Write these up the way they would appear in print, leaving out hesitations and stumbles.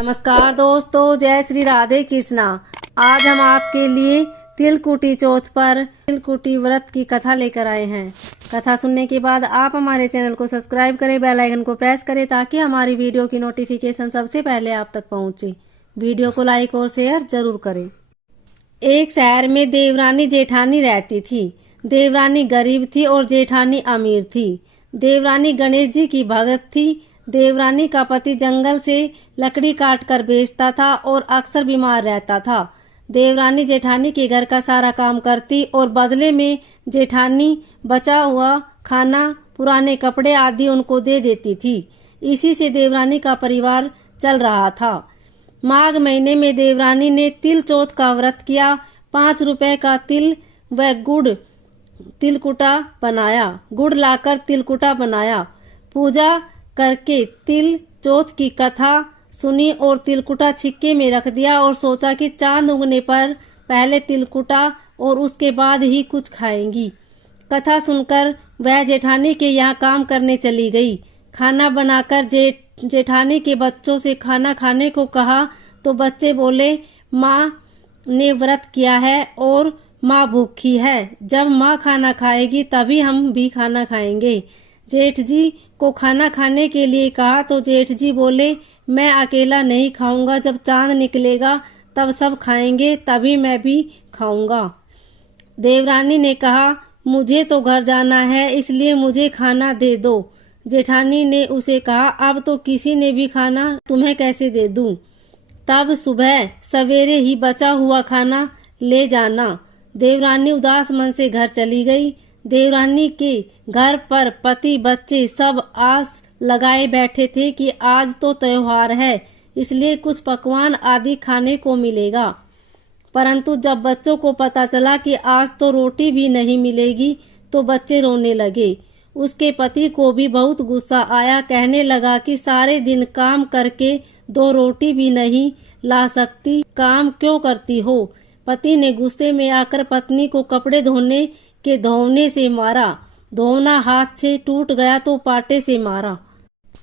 नमस्कार दोस्तों, जय श्री राधे कृष्णा। आज हम आपके लिए तिलकुटी चौथ पर तिलकुटी व्रत की कथा लेकर आए हैं। कथा सुनने के बाद आप हमारे चैनल को सब्सक्राइब करें, बेल आइकन को प्रेस करें ताकि हमारी वीडियो की नोटिफिकेशन सबसे पहले आप तक पहुंचे। वीडियो को लाइक और शेयर जरूर करें। एक शहर में देवरानी जेठानी रहती थी। देवरानी गरीब थी और जेठानी अमीर थी। देवरानी गणेश जी की भगत थी। देवरानी का पति जंगल से लकड़ी काट कर बेचता था और अक्सर बीमार रहता था। देवरानी जेठानी के घर का सारा काम करती और बदले में जेठानी बचा हुआ खाना, पुराने कपड़े आदि उनको दे देती थी। इसी से देवरानी का परिवार चल रहा था। माघ महीने में देवरानी ने तिल चौथ का व्रत किया। 5 रुपए का तिल व गुड़ तिलकुटा बनाया। गुड़ लाकर तिलकुटा बनाया। पूजा करके तिल चौथ की कथा सुनी और तिलकुटा छिक्के में रख दिया और सोचा कि चांद उगने पर पहले तिलकुटा और उसके बाद ही कुछ खाएंगी। कथा सुनकर वह जेठानी के यहाँ काम करने चली गई। खाना बनाकर जेठानी के बच्चों से खाना खाने को कहा तो बच्चे बोले, माँ ने व्रत किया है और माँ भूखी है। जब माँ खाना खाएगी तभी हम भी खाना खाएंगे। जेठ जी को खाना खाने के लिए कहा तो जेठ जी बोले, मैं अकेला नहीं खाऊंगा, जब चांद निकलेगा तब सब खाएंगे, तभी मैं भी खाऊंगा। देवरानी ने कहा, मुझे तो घर जाना है, इसलिए मुझे खाना दे दो। जेठानी ने उसे कहा, अब तो किसी ने भी खाना तुम्हें कैसे दे दूं। तब सुबह सवेरे ही बचा हुआ खाना ले जाना। देवरानी उदास मन से घर चली गई। देवरानी के घर पर पति बच्चे सब आस लगाए बैठे थे कि आज तो त्योहार है, इसलिए कुछ पकवान आदि खाने को मिलेगा। परंतु जब बच्चों को पता चला कि आज तो रोटी भी नहीं मिलेगी तो बच्चे रोने लगे। उसके पति को भी बहुत गुस्सा आया। कहने लगा कि सारे दिन काम करके 2 रोटी भी नहीं ला सकती, काम क्यों करती हो। पति ने गुस्से में आकर पत्नी को कपड़े धोने के धोने से मारा। धोना हाथ से टूट गया तो पाटे से मारा।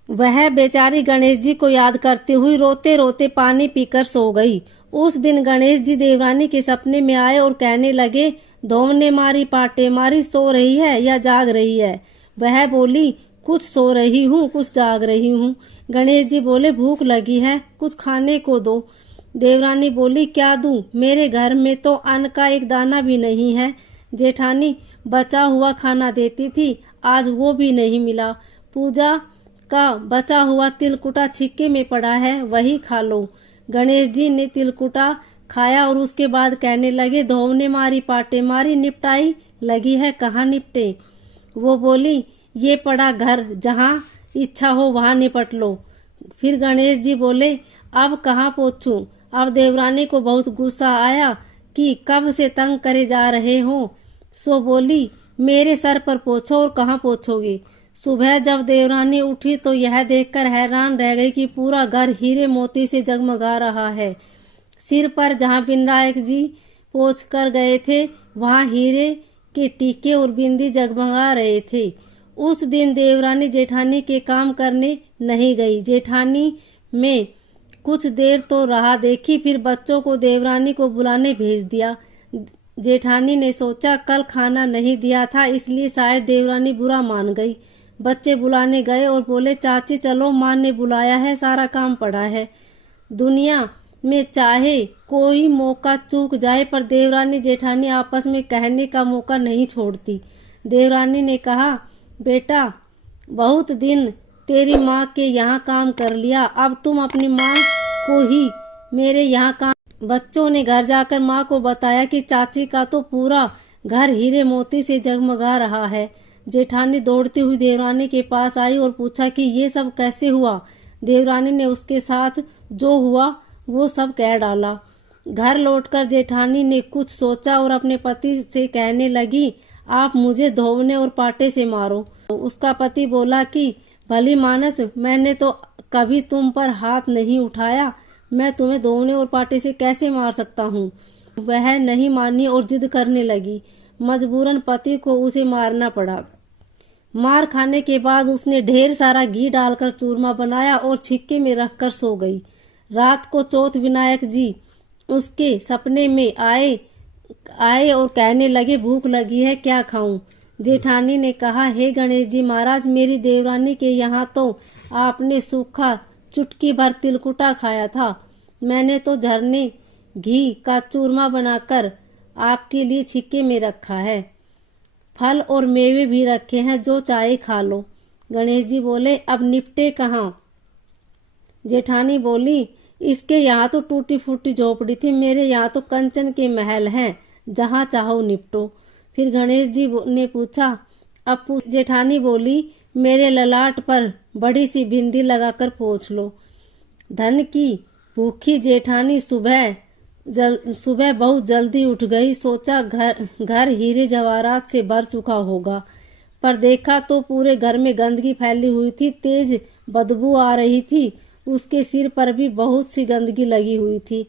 वह बेचारी गणेश जी को याद करती हुई रोते रोते पानी पीकर सो गई। उस दिन गणेश जी देवरानी के सपने में आए और कहने लगे, धोने मारी पाटे मारी, सो रही है या जाग रही है। वह बोली, कुछ सो रही हूँ, कुछ जाग रही हूँ। गणेश जी बोले, भूख लगी है, कुछ खाने को दो। देवरानी बोली, क्या दूं, मेरे घर में तो अन्न का एक दाना भी नहीं है। जेठानी बचा हुआ खाना देती थी, आज वो भी नहीं मिला। पूजा का बचा हुआ तिलकुटा छिक्के में पड़ा है, वही खा लो। गणेश जी ने तिलकुटा खाया और उसके बाद कहने लगे, धोने मारी पाटे मारी, निपटाई लगी है, कहाँ निपटे। वो बोली, ये पड़ा घर, जहाँ इच्छा हो वहाँ निपट लो। फिर गणेश जी बोले, अब कहाँ पोछूं। अब देवरानी को बहुत गुस्सा आया कि कब से तंग करे जा रहे हो। सो बोली, मेरे सर पर पोछो और कहाँ पोछोगे। सुबह जब देवरानी उठी तो यह देखकर हैरान रह गई कि पूरा घर हीरे मोती से जगमगा रहा है। सिर पर जहाँ विनायक जी पोछ कर गए थे वहाँ हीरे के टीके और बिंदी जगमगा रहे थे। उस दिन देवरानी जेठानी के काम करने नहीं गई। जेठानी में कुछ देर तो राह देखी, फिर बच्चों को देवरानी को बुलाने भेज दिया। जेठानी ने सोचा, कल खाना नहीं दिया था इसलिए शायद देवरानी बुरा मान गई। बच्चे बुलाने गए और बोले, चाची चलो, माँ ने बुलाया है, सारा काम पड़ा है। दुनिया में चाहे कोई मौका चूक जाए पर देवरानी जेठानी आपस में कहने का मौका नहीं छोड़ती। देवरानी ने कहा, बेटा बहुत दिन तेरी माँ के यहाँ काम कर लिया, अब तुम अपनी माँ को ही मेरे यहाँ काम। बच्चों ने घर जाकर माँ को बताया कि चाची का तो पूरा घर हीरे मोती से जगमगा रहा है। जेठानी दौड़ती हुई देवरानी के पास आई और पूछा कि ये सब कैसे हुआ। देवरानी ने उसके साथ जो हुआ वो सब कह डाला। घर लौटकर जेठानी ने कुछ सोचा और अपने पति से कहने लगी, आप मुझे धोने और पाटे से मारो। उसका पति बोला कि भली मानस, मैंने तो कभी तुम पर हाथ नहीं उठाया, मैं तुम्हें धोने और पाटे से कैसे मार सकता हूँ। वह नहीं मानी और जिद करने लगी। मजबूरन पति को उसे मारना पड़ा। मार खाने के बाद उसने ढेर सारा घी डालकर चूरमा बनाया और छिक्के में रखकर सो गई। रात को चौथ विनायक जी उसके सपने में आए और कहने लगे, भूख लगी है, क्या खाऊं। जेठानी ने कहा, हे गणेश जी महाराज, मेरी देवरानी के यहाँ तो आपने सूखा चुटकी भर तिलकुटा खाया था। मैंने तो झरने घी का चूरमा बनाकर आपके लिए छिक्के में रखा है। फल और मेवे भी रखे हैं, जो चाहे खा लो। गणेश जी बोले, अब निपटे कहाँ। जेठानी बोली, इसके यहाँ तो टूटी फूटी झोपड़ी थी, मेरे यहाँ तो कंचन के महल हैं, जहाँ चाहो निपटो। फिर गणेश जी ने पूछा, अब जेठानी बोली, मेरे ललाट पर बड़ी सी बिंदी लगाकर पोंछ लो। धन की भूखी जेठानी सुबह बहुत जल्दी उठ गई। सोचा घर हीरे जवाहरात से भर चुका होगा, पर देखा तो पूरे घर में गंदगी फैली हुई थी, तेज बदबू आ रही थी। उसके सिर पर भी बहुत सी गंदगी लगी हुई थी।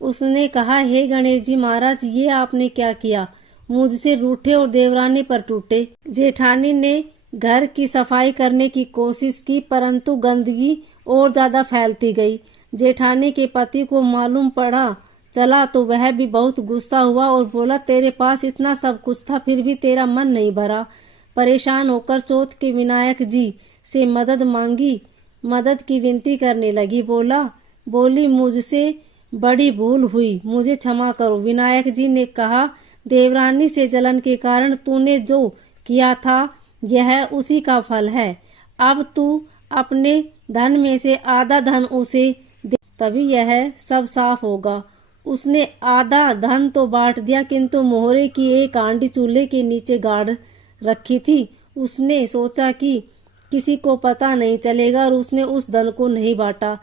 उसने कहा, हे गणेश जी महाराज, ये आपने क्या किया। मुझसे रूठे और देवरानी पर टूटे। जेठानी ने घर की सफाई करने की कोशिश की, परंतु गंदगी और ज्यादा फैलती गई। जेठानी के पति को मालूम चला तो वह भी बहुत गुस्सा हुआ और बोला, तेरे पास इतना सब कुछ था, फिर भी तेरा मन नहीं भरा। परेशान होकर चौथ के विनायक जी से मदद की विनती करने लगी। बोली, मुझसे बड़ी भूल हुई, मुझे क्षमा करो। विनायक जी ने कहा, देवरानी से जलन के कारण तूने जो किया था, यह उसी का फल है। अब तू अपने धन में से आधा धन उसे दे, तभी यह सब साफ होगा। उसने आधा धन तो बांट दिया, किंतु मोहरे की एक आंडी चूल्हे के नीचे गाड़ रखी थी। उसने सोचा कि किसी को पता नहीं चलेगा और उसने उस धन को नहीं बांटा।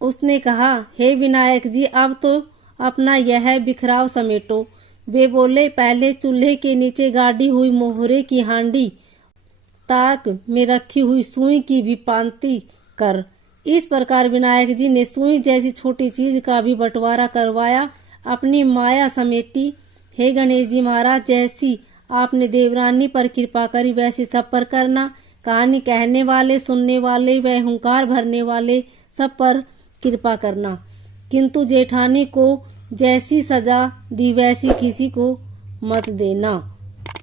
उसने कहा, हे विनायक जी, अब तो अपना यह बिखराव समेटो। वे बोले, पहले चूल्हे के नीचे गाड़ी हुई मोहरे की हांडी ताक में रखी हुई सुई की भी पांति कर। इस प्रकार विनायक जी ने सुई जैसी छोटी चीज का भी बंटवारा करवाया, अपनी माया समेटी। हे गणेश जी महाराज, जैसी आपने देवरानी पर कृपा करी, वैसी सब पर करना। कहानी कहने वाले, सुनने वाले व हुंकार भरने वाले सब पर कृपा करना। किंतु जेठानी को जैसी सजा दी, वैसी किसी को मत देना।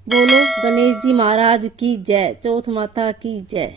बोलो गणेश जी महाराज की जय। चौथ माता की जय।